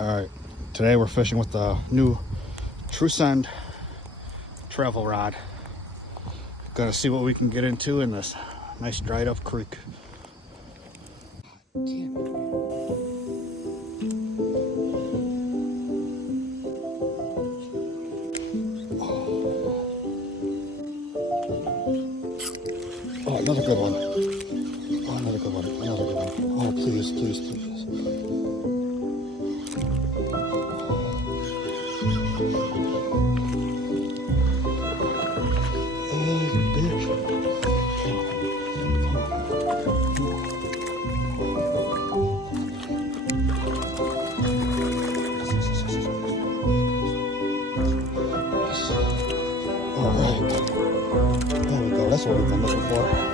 All right, today we're fishing with the new TruSend travel rod. Gonna see what we can get into in this nice dried up creek. Damn it. Oh, another good one. Oh, another good one. Another good one. Oh, please, please, please. Alright. There we go. That's what we've been looking for.